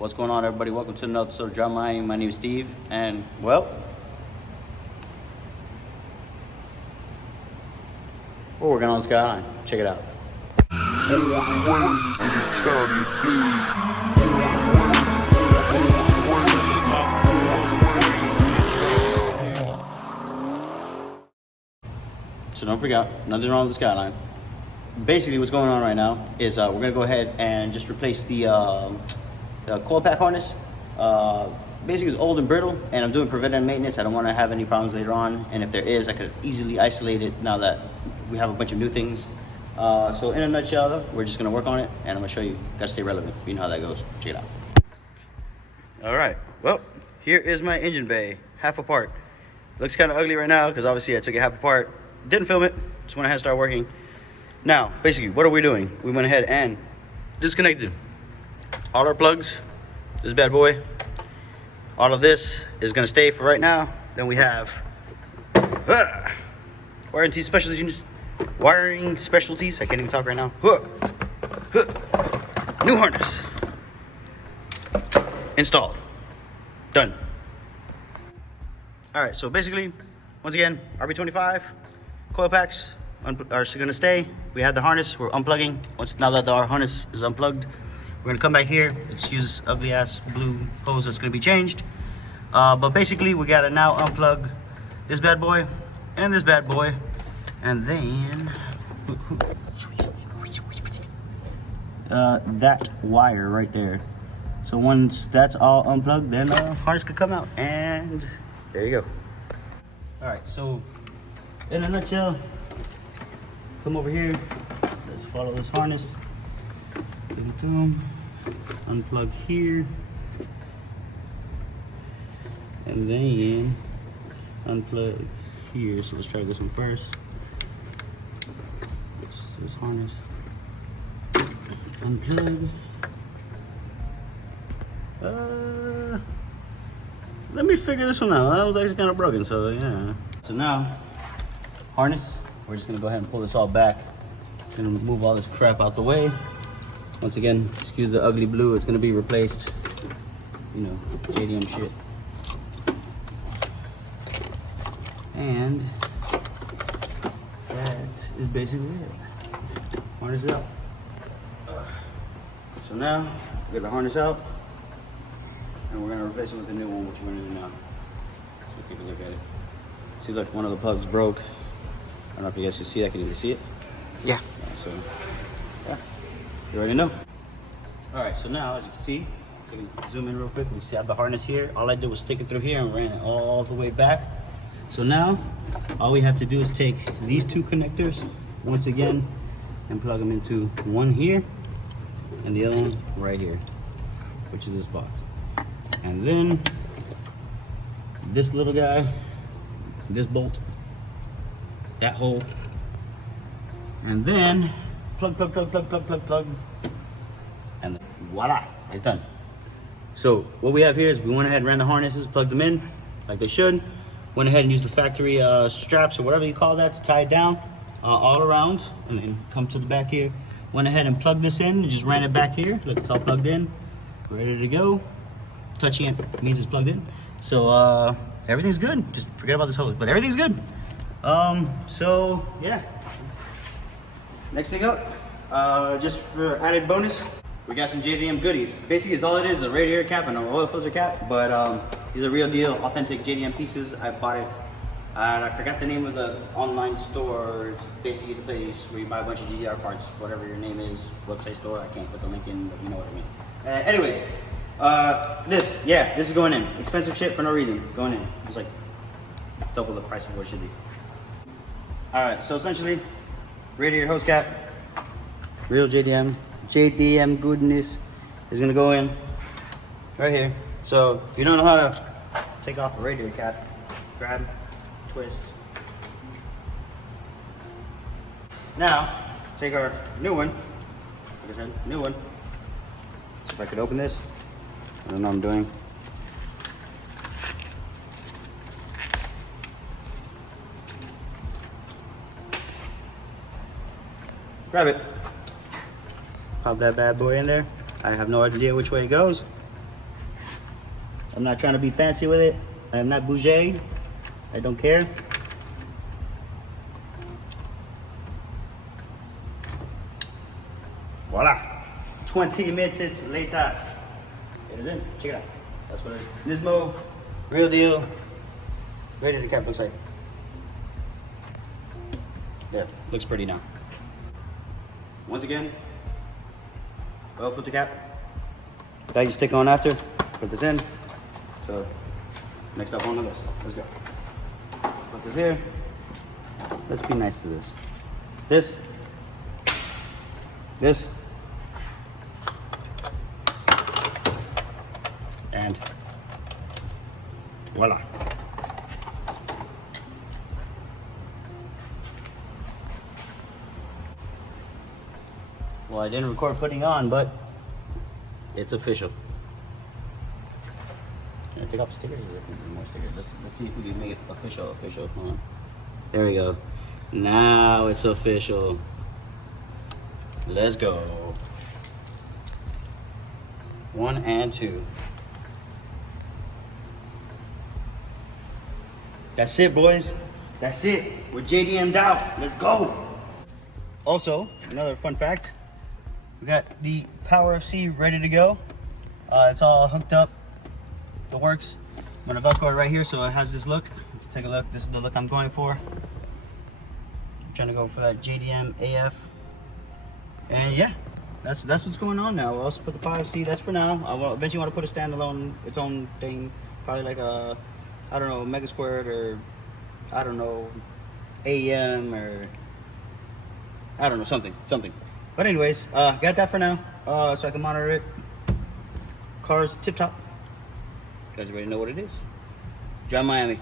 What's going on, everybody? Welcome to another episode of Drop Mining. My name is Steve, and well, we're working on the skyline. Check it out. So don't forget, nothing wrong with the skyline. Basically, what's going on right now is we're gonna go ahead and just replace the coil pack harness. Basically, it's old and brittle, and I'm doing preventative maintenance. I don't want to have any problems later on, and if there is, I could easily isolate it now that we have a bunch of new things. So in a nutshell, though, we're just gonna work on it, and I'm gonna show you. Gotta stay relevant. You know how that goes. Check it out. All right. Well, here is my engine bay, half apart. Looks kind of ugly right now because obviously I took it half apart. Didn't film it. Just went ahead and started working. Now, basically, what are we doing? We went ahead and disconnected all our plugs. This bad boy. All of this is gonna stay for right now. Then we have wiring specialties. Wiring specialties. I can't even talk right now. New harness installed. Done. All right. So basically, once again, RB25 coil packs are gonna stay. We had the harness. We're unplugging. Now that our harness is unplugged, we're gonna come back here. Excuse this ugly ass blue hose that's gonna be changed. But basically, we gotta now unplug this bad boy and this bad boy, and then that wire right there. So once that's all unplugged, then the harness could come out, and there you go. All right. So in a nutshell, come over here. Let's follow this harness. Give it to him. Unplug here. And then unplug here. So let's try this one first. This harness. Unplug. Let me figure this one out. That was actually kind of broken, so yeah. So now, harness. We're just gonna go ahead and pull this all back. Gonna move all this crap out the way. Once again, excuse the ugly blue. It's gonna be replaced. You know, JDM shit. And that is basically it. Harness out. So now, we get the harness out, and we're gonna replace it with a new one, which we're gonna do now. So take a look at it. See, look, one of the plugs broke. I don't know if you guys can see that. Can you see it? Yeah. So, yeah, you already know. All right, so now, as you can see, I can zoom in real quick. We see I have the harness here. All I did was stick it through here and ran it all the way back. So now, all we have to do is take these two connectors, once again, and plug them into one here, and the other one right here, which is this box. And then, this little guy, this bolt, that hole, and then plug, and voila, it's done. So what we have here is we went ahead and ran the harnesses, plugged them in like they should, went ahead and used the factory straps or whatever you call that to tie it down all around, and then come to the back here. Went ahead and plugged this in and just ran it back here. Look, it's all plugged in, ready to go. Touching it means it's plugged in. So everything's good. Just forget about this hose, but everything's good. So yeah. Next thing up, just for added bonus, we got some JDM goodies. Basically, it's all it is, a radiator cap and an oil filter cap, but these are real deal, authentic JDM pieces. I bought it at, I forgot the name of the online store. It's basically the place where you buy a bunch of GDR parts, whatever your name is, website store. I can't put the link in, but you know what I mean. Anyways, this is going in. Expensive shit for no reason, going in. It's like double the price of what it should be. All right, so essentially, radiator hose cap, real JDM goodness is gonna go in right here. So if you don't know how to take off a radiator cap, grab, twist. Now, take our new one, like I said, new one. So if I could open this, I don't know what I'm doing. Grab it. Pop that bad boy in there. I have no idea which way it goes. I'm not trying to be fancy with it. I'm not bougie. I don't care. Voila. 20 minutes later. It is in. Check it out. That's what it is. Nismo, real deal. Radiator cap looks like. There, looks pretty now. Once again, oil filter cap. That you stick on after. Put this in. So, next up on the list. Let's go. Put this here. Let's be nice to this. This. And voila. Well, I didn't record putting on, but it's official. Can I take off stickers? Or can more stickers? Let's see if we can make it official. Hold on. There we go. Now it's official. Let's go. 1 and 2. That's it, boys. That's it. We're JDM'd out. Let's go. Also, another fun fact. We got the Power FC ready to go. It's all hooked up. It works. I'm gonna Velcro it right here so it has this look. Take a look. This is the look I'm going for. I'm trying to go for that JDM AF. And yeah, that's what's going on now. We'll also put the Power FC. That's for now. I will eventually want to put a standalone, its own thing. Probably like a, I don't know, Mega Squared or I don't know, AM or I don't know, something. But anyways, got that for now, so I can monitor it. Car's tip top. You guys already know what it is. Drive Miami.